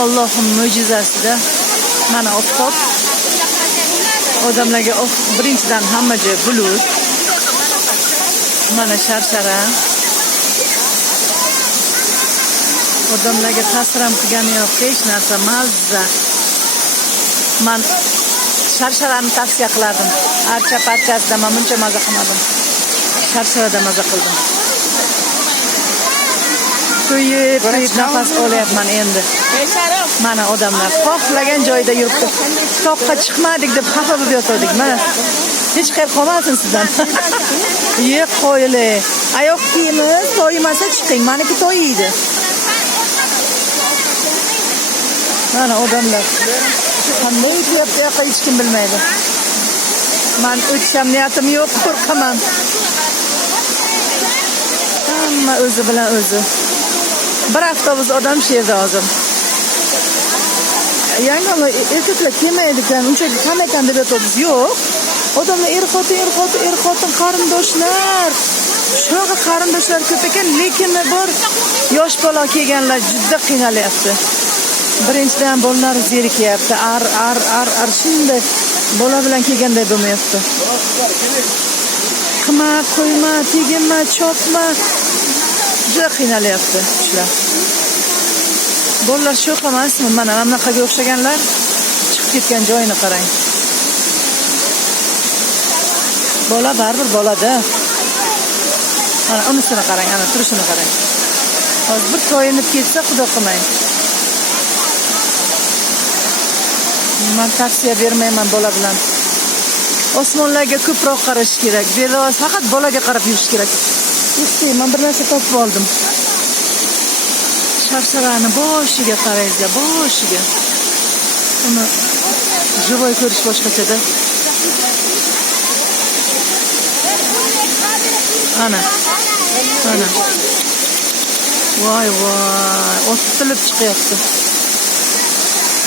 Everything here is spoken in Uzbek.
Allohning mo'jizasida mana oftob. Odamlarga birinchidan hamma joy bulut. Mana sharshara. Odamlarga ta'sir ham qilgani yo'q, hech narsa mazza. Men sharsharani tavsiya qilardim. Archa parchasida men buncha maza qilmadim. Sharsharada maza qildim. To'yib nafas olyapman endi. Mana odamlar xohlagan joyda yuribdi. Toqqa chiqmadik deb xafa bo'lib yotdik. Mana hech qayer qolmasin sizdan. Ye qo'yili. Oyoq kiyimi to'ymasa chiqing. Meniki to'yiydi. Mana odamlar. Qanday o'tyapti, hech kim bilmaydi. Men o'tisham niyatim yo'q, qo'rqaman. Hamma o'zi bilan o'zi. Bir avtobus odam shu yerda hozir. Yangi erkaklar kelmaydi ekan, unchalik kam ekan deb aytamiz. Yo'q. Odamlar er-xotin qarindoshlar. Shunaqa qarindoshlar ko'p ekan, lekin bor yosh bola kelganlar juda qiynalyapti. Birinchidan bolalar zerikyapti. Ar shunday bola bilan kelganday bo'lmayapti. Qima, qo'yma, teginma, chopma. Juda qiynalyapti shular. Bolalar sho'q emasmi? Mana bunaqaga o'xshaganlar chiqib ketgan joyini qarang. Bola baribir bolada. Mana unisini qarang, ana turishini qarang. Hozir bir to'yinib ketsa, xudo qilmay. Men tavsiya bermayman bola bilan. Osmonlarga ko'proq qarash kerak. Beloz faqat bolaga qarab yurish kerak. Ustey, men bir narsa topib oldim. Sharsharani boshiga qaraysiz, boshiga. Uni jo'voy ko'rish boshqachada. Ana. Voy, otilib chiqyapti.